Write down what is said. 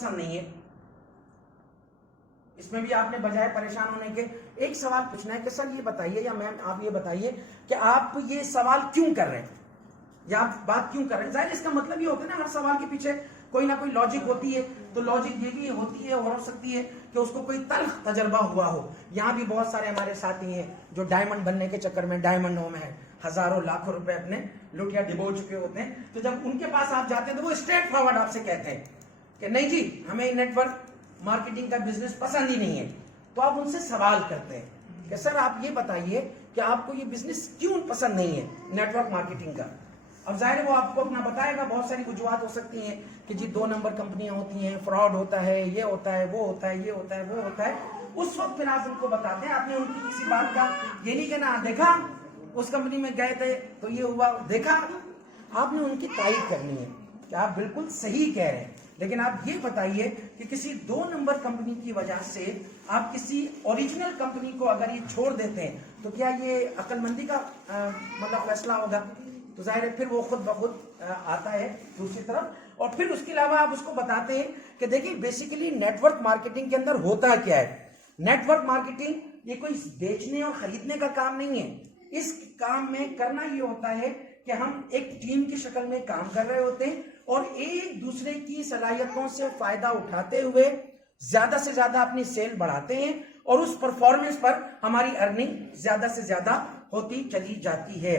پسند نہیں ہے؟ اس میں بھی آپ نے بجائے پریشان ہونے کے ایک سوال پوچھنا ہے کہ سر یہ بتائیے یا میم آپ یہ بتائیے کہ آپ یہ سوال کیوں کر رہے ہیں یا آپ بات کیوں کر رہے ہیں. ظاہر اس کا مطلب یہ ہوتا ہے نا ہر سوال کے پیچھے کوئی نہ کوئی لاجک ہوتی ہے. تو لاجک یہ بھی ہوتی ہے اور ہو سکتی ہے کہ اس کو کوئی تلخ تجربہ ہوا ہو. یہاں بھی بہت سارے ہمارے ساتھی ہیں جو ڈائمنڈ بننے کے چکر میں ڈائمنڈوں میں ہیں, ہزاروں لاکھوں روپے اپنے لوٹ یا ڈبو چکے ہوتے ہیں. تو جب ان کے پاس آپ جاتے ہیں تو وہ اسٹریٹ فارورڈ آپ سے کہتے ہیں کہ نہیں جی ہمیں نیٹ ورک مارکیٹنگ کا بزنس پسند ہی نہیں ہے. تو آپ ان سے سوال کرتے ہیں کہ سر آپ یہ بتائیے کہ آپ کو یہ بزنس کیوں پسند نہیں ہے نیٹ ورک مارکیٹنگ کا. اب ظاہر وہ آپ کو اپنا بتائے گا, بہت ساری وجوہات ہو سکتی ہیں کہ جی 2 نمبر کمپنیاں ہوتی ہیں, فراڈ ہوتا ہے, یہ ہوتا ہے, وہ ہوتا ہے, یہ ہوتا ہے, وہ ہوتا ہے. اس وقت پھر آپ ان کو بتاتے ہیں, آپ نے ان کی کسی بات کا یہ نہیں کہنا دیکھا اس کمپنی میں گئے تھے تو یہ ہوا, دیکھا. آپ نے ان کی تائید کرنی ہے کہ آپ بالکل صحیح کہہ رہے ہیں. لیکن آپ یہ بتائیے کہ کسی 2 نمبر کمپنی کی وجہ سے آپ کسی اوریجنل کمپنی کو اگر یہ چھوڑ دیتے ہیں تو کیا یہ عقل مندی کا مطلب فیصلہ ہوگا؟ تو ظاہر ہے پھر وہ خود بخود آتا ہے دوسری طرف. اور پھر اس کے علاوہ آپ اس کو بتاتے ہیں کہ دیکھیں بیسیکلی نیٹ ورک مارکیٹنگ کے اندر ہوتا کیا ہے. نیٹ ورک مارکیٹنگ یہ کوئی بیچنے اور خریدنے کا کام نہیں ہے. اس کام میں کرنا یہ ہوتا ہے کہ ہم ایک ٹیم کی شکل میں کام کر رہے ہوتے ہیں اور ایک دوسرے کی صلاحیتوں سے فائدہ اٹھاتے ہوئے زیادہ سے زیادہ اپنی سیل بڑھاتے ہیں اور اس پرفارمنس پر ہماری ارننگ زیادہ سے زیادہ ہوتی چلی جاتی ہے.